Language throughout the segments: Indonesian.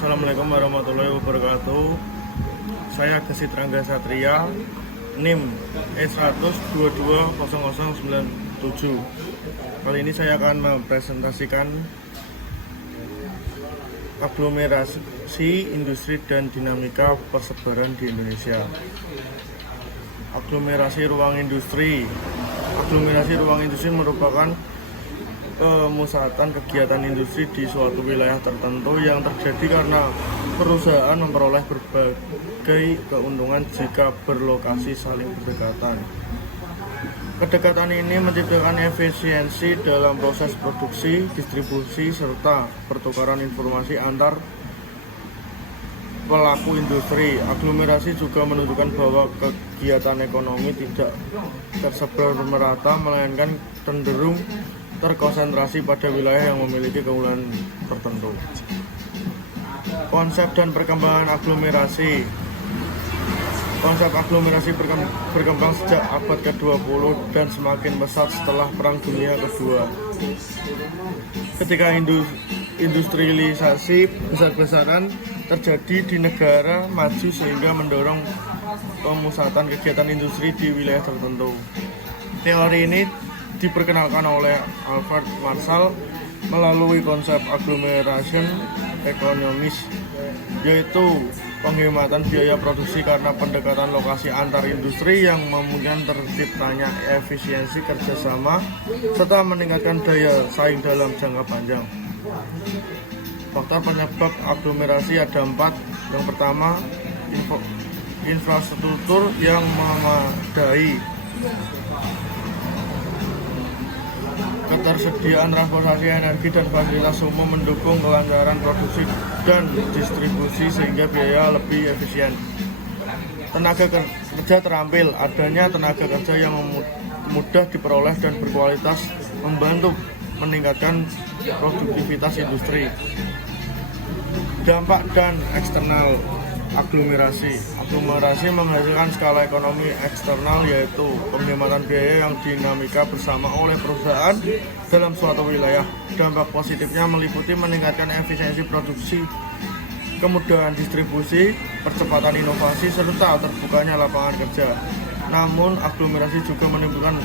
Assalamualaikum warahmatullahi wabarakatuh. Saya Gesit Rangga Satria, NIM E100220097. Kali ini saya akan mempresentasikan aglomerasi industri dan dinamika persebaran di Indonesia. Aglomerasi ruang industri merupakan pemusatan kegiatan industri di suatu wilayah tertentu yang terjadi karena perusahaan memperoleh berbagai keuntungan jika berlokasi saling berdekatan. Kedekatan ini menciptakan efisiensi dalam proses produksi, distribusi, serta pertukaran informasi antar pelaku industri. Aglomerasi juga menunjukkan bahwa kegiatan ekonomi tidak tersebar merata, melainkan cenderung terkonsentrasi pada wilayah yang memiliki keunggulan tertentu. Konsep dan perkembangan aglomerasi. Konsep aglomerasi berkembang sejak abad ke-20 dan semakin pesat setelah Perang Dunia Kedua. Ketika industrialisasi besar-besaran terjadi di negara maju sehingga mendorong pemusatan kegiatan industri di wilayah tertentu. Teori ini diperkenalkan oleh Albert Marshall melalui konsep agglomeration economics, yaitu penghematan biaya produksi karena pendekatan lokasi antar industri yang memungkinkan terciptanya efisiensi kerjasama serta meningkatkan daya saing dalam jangka panjang. Faktor penyebab aglomerasi ada 4. Yang pertama, infrastruktur yang memadai. Ketersediaan transportasi, energi, dan fasilitas umum mendukung kelancaran produksi dan distribusi sehingga biaya lebih efisien. Tenaga kerja terampil. Adanya tenaga kerja yang mudah diperoleh dan berkualitas membantu meningkatkan produktivitas industri. Dampak dan eksternal aglomerasi menghasilkan skala ekonomi eksternal, yaitu penghematan biaya yang dinamika bersama oleh perusahaan dalam suatu wilayah. Dampak positifnya meliputi meningkatkan efisiensi produksi, kemudahan distribusi, percepatan inovasi, serta terbukanya lapangan kerja. Namun aglomerasi juga menimbulkan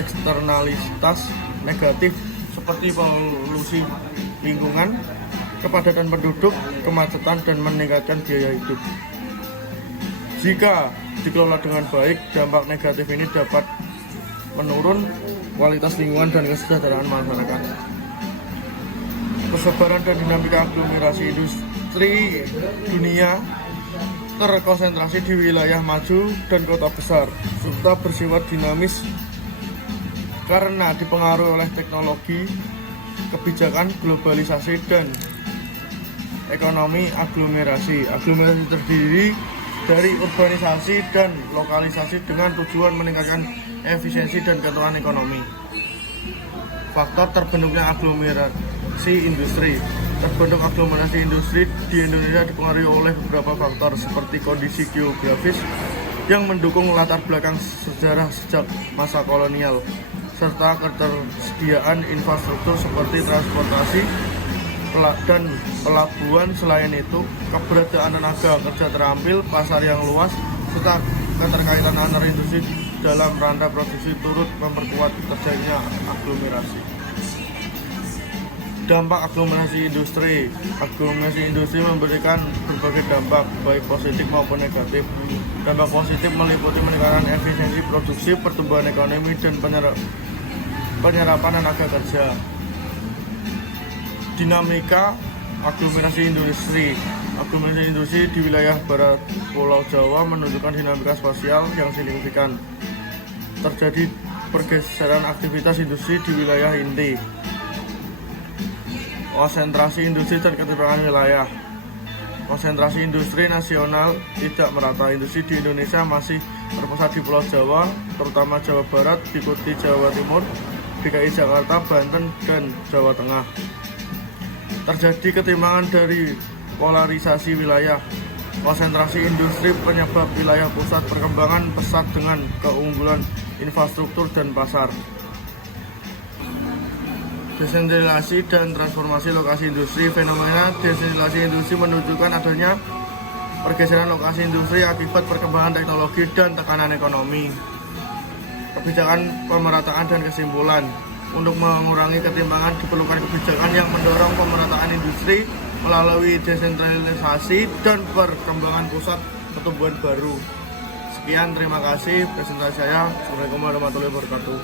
eksternalitas negatif seperti polusi lingkungan, kepadatan penduduk, kemacetan, dan meningkatkan biaya hidup. Jika dikelola dengan baik, dampak negatif ini dapat menurun kualitas lingkungan dan kesejahteraan masyarakat. Persebaran dan dinamika aglomerasi industri dunia terkonsentrasi di wilayah maju dan kota besar, serta bersifat dinamis karena dipengaruhi oleh teknologi, kebijakan, globalisasi, dan ekonomi. Aglomerasi terdiri dari urbanisasi dan lokalisasi dengan tujuan meningkatkan efisiensi dan keuntungan ekonomi. Faktor terbentuknya aglomerasi industri. Terbentuk aglomerasi industri di Indonesia dipengaruhi oleh beberapa faktor seperti kondisi geografis yang mendukung latar belakang sejarah sejak masa kolonial, serta ketersediaan infrastruktur seperti transportasi dan pelabuhan. Selain itu, keberadaan tenaga kerja terampil, pasar yang luas, serta keterkaitan antar industri dalam rantai produksi turut memperkuat terjadinya aglomerasi. Dampak aglomerasi industri. Aglomerasi industri memberikan berbagai dampak, baik positif maupun negatif. Dampak positif meliputi meningkatkan efisiensi produksi, pertumbuhan ekonomi, dan penyerapan tenaga kerja. Dinamika aglomerasi industri. Aglomerasi industri di wilayah barat Pulau Jawa menunjukkan dinamika spasial yang signifikan. Terjadi pergeseran aktivitas industri di wilayah inti. Konsentrasi industri dan ketimpangan wilayah. Konsentrasi industri nasional tidak merata. Industri di Indonesia masih terpusat di Pulau Jawa, terutama Jawa Barat, diikuti Jawa Timur, DKI Jakarta, Banten, dan Jawa Tengah. Terjadi ketimpangan dari polarisasi wilayah. Konsentrasi industri penyebab wilayah pusat perkembangan pesat dengan keunggulan infrastruktur dan pasar. Desentralisasi dan transformasi lokasi industri. Fenomena desentralisasi industri menunjukkan adanya pergeseran lokasi industri akibat perkembangan teknologi dan tekanan ekonomi. Kebijakan pemerataan dan kesimpulan. Untuk mengurangi ketimpangan diperlukan kebijakan yang mendorong pemerataan industri melalui desentralisasi dan perkembangan pusat pertumbuhan baru. Sekian, terima kasih. Presentasi saya. Assalamualaikum warahmatullahi wabarakatuh.